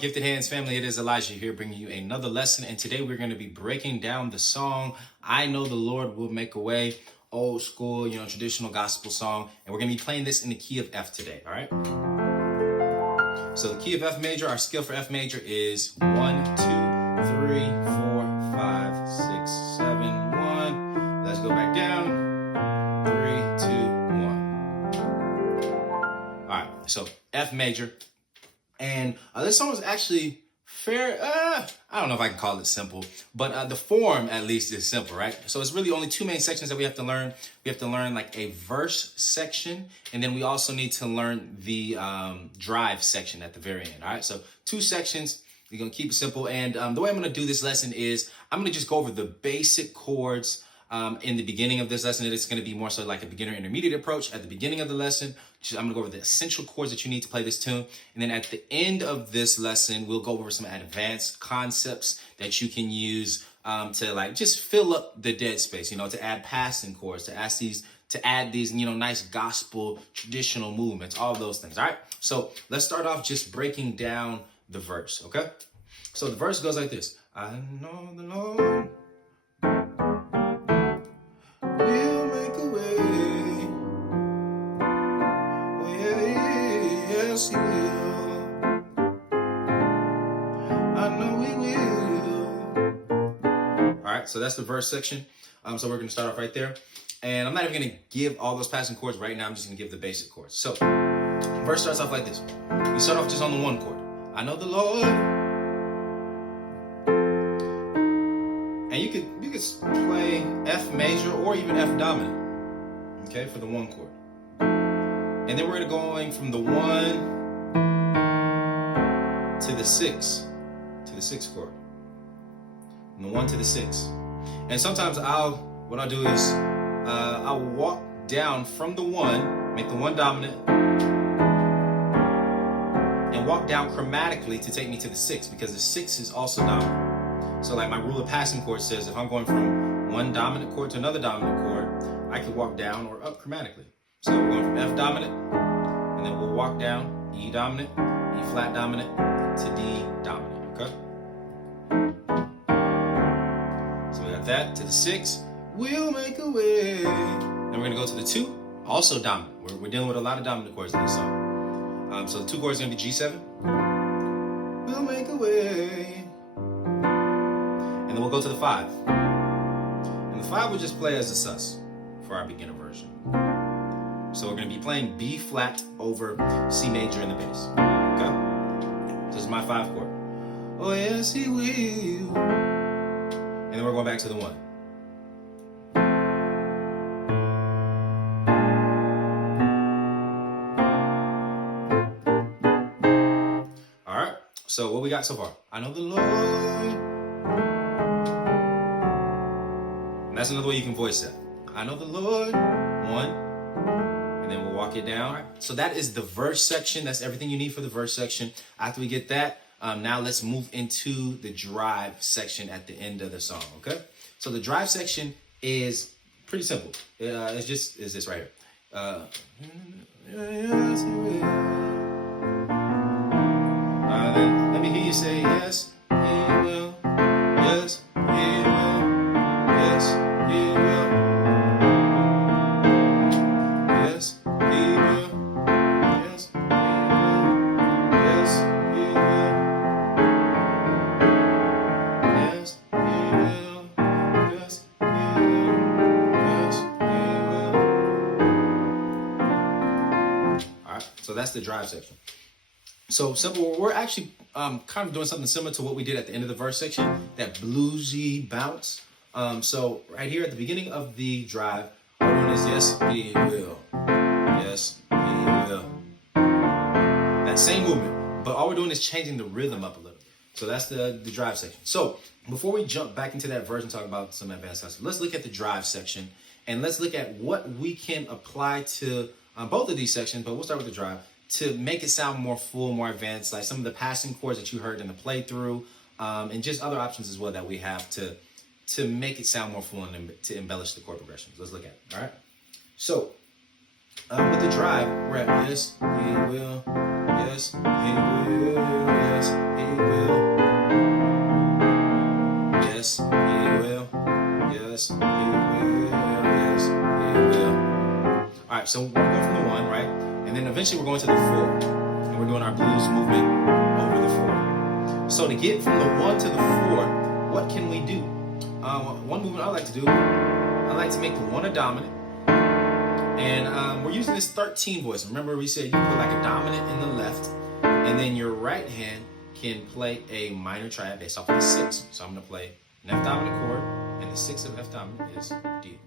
Gifted Hands family? It is Elijah here bringing you another lesson, and today we're going to be breaking down the song I Know the Lord Will Make a Way, old school, traditional gospel song, and we're going to be playing this in the key of F today, all right? So the key of F major, our scale for F major is 1, 2, 3, 4, 5, 6, 7, 1. Let's go back down. 3, 2, 1. All right, so F major. And this song is actually fair. I don't know if I can call it simple, but the form at least is simple, right? So it's really only two main sections that we have to learn. We have to learn like a verse section, and then we also need to learn the drive section at the very end. All right, so two sections. We're gonna keep it simple, and the way I'm gonna do this lesson is I'm gonna just go over the basic chords. In the beginning of this lesson, it's going to be more so like a beginner intermediate approach at the beginning of the lesson. I'm going to go over the essential chords that you need to play this tune. And then at the end of this lesson, we'll go over some advanced concepts that you can use to like just fill up the dead space, to add passing chords, to add these, nice gospel traditional movements, all those things. All right. So let's start off just breaking down the verse. Okay. So the verse goes like this. I know the Lord will make a way. Oh, yeah, yes, he will. I know he will. All right, so that's the verse section. So we're going to start off right there. And I'm not even going to give all those passing chords right now. I'm just going to give the basic chords. So the verse starts off like this. We start off just on the one chord. I know the Lord. And you could play F major or even F dominant, okay, for the one chord. And then we're going from the 1 to the 6, to the 6th chord. From the 1 to the 6. And sometimes what I'll do is I'll walk down from the 1, make the 1 dominant, and walk down chromatically to take me to the 6, because the 6 is also dominant. So like my rule of passing chord says, if I'm going from one dominant chord to another dominant chord, I can walk down or up chromatically. So we're going from F dominant, and then we'll walk down E dominant, E flat dominant, to D dominant, okay? So we got that to the 6, we'll make a way. Then we're gonna go to the 2, also dominant. We're dealing with a lot of dominant chords in this song. So the 2 chords are gonna be G7, we'll make a way. And then we'll go to the 5. And the 5 will just play as a sus for our beginner version. So we're going to be playing B flat over C major in the bass. Okay? This is my 5 chord. Oh, yes, he will. And then we're going back to the 1. All right. So what we got so far? I know the Lord. That's another way you can voice that. I know the Lord, 1, and then we'll walk it down. So that is the verse section. That's everything you need for the verse section. After we get that, now let's move into the drive section at the end of the song, okay? So the drive section is pretty simple. It's this right here. Let me hear you say yes, he will, yes, he will, yes, he will. Yes, he will. Yes, he will. Yes, he will. Yes, he will. Yes, he will. Yes, he will. All right, so that's the drive section. So simple. We're actually kind of doing something similar to what we did at the end of the verse section, that bluesy bounce. So right here at the beginning of the drive, all we're doing is yes, he will. Yes, he will. That same movement, but all we're doing is changing the rhythm up a little. So that's the drive section. So before we jump back into that verse and talk about some advanced concepts, let's look at the drive section, and let's look at what we can apply to both of these sections, but we'll start with the drive, to make it sound more full, more advanced, like some of the passing chords that you heard in the playthrough, and just other options as well that we have to make it sound more full and to embellish the chord progressions. Let's look at it, all right? So with the drive, we're at yes, he will, yes, he will, yes, he will. Yes, he will. Yes, he will. Yes, he will. All right, so we're going from the 1, right? And then eventually we're going to the 4. And we're doing our blues movement over the 4. So to get from the 1 to the 4, what can we do? One movement I like to do, I like to make the 1 a dominant. And we're using this 13 voice. Remember we said you put like a dominant in the left, and then your right hand can play a minor triad based off of the 6. So I'm going to play an F dominant chord, and the 6 of F dominant is D.